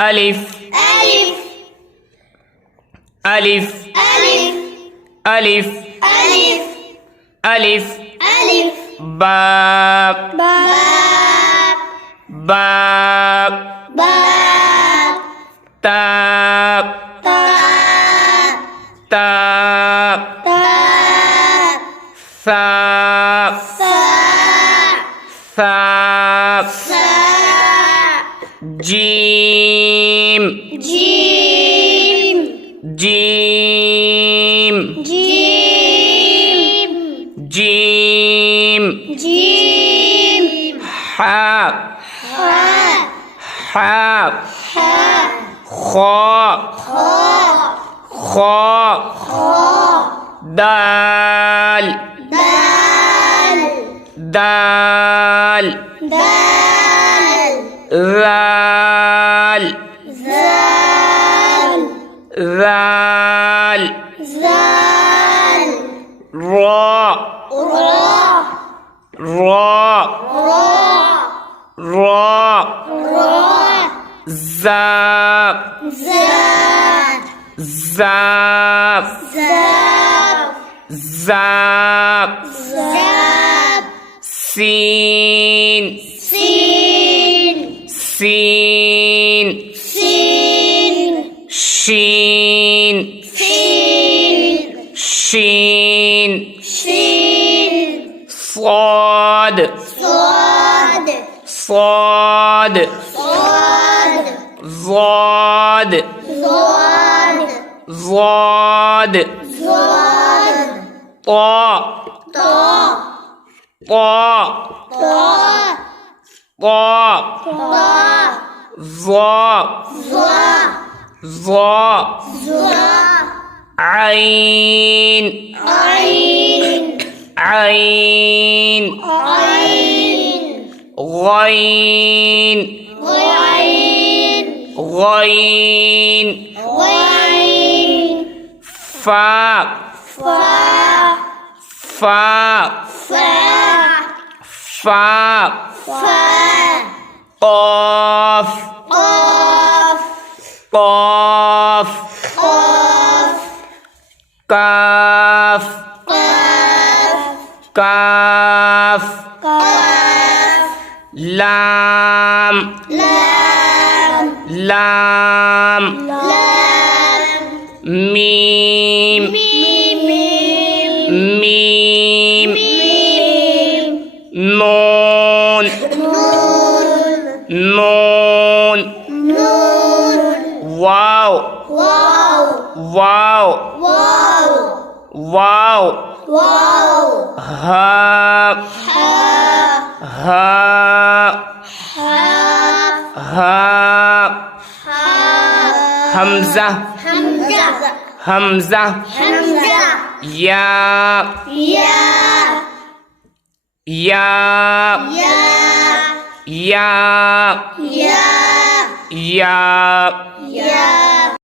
ألف ألف ألف ألف ألف ألف ألف ألف باء باء باء باء تاء تاء تاء تاء ثاء ثاء ثاء ثاء جيم جيم جيم جيم جيم جيم حاء حاء حاء حاء خاء خاء خاء خاء دال دال دال دال ذال زال ذال زال راء راء راء راء راء راء زاء زاد زاء زاب زاء زاب سين سين سين سين شين سين شين شين صاد صاد صاد صاد ضاد ضاد ضاد ضاد طاء طاء طاء طاء طاء طاء ظاء ظاء ظاء ظاء عين عين عين عين غين غين غين غين فاء فاء فاء فاء فاء فاء قاف قاف قاف قاف كاف قاف كاف قاف لام لام لام لام ميم ميم ميم ميم نون نون نون نون واو واو واو واو واو واو ها حاء ها حاء ها حاء همزة حمزة همزة حمزة يا يا يا يا يا يا يا يا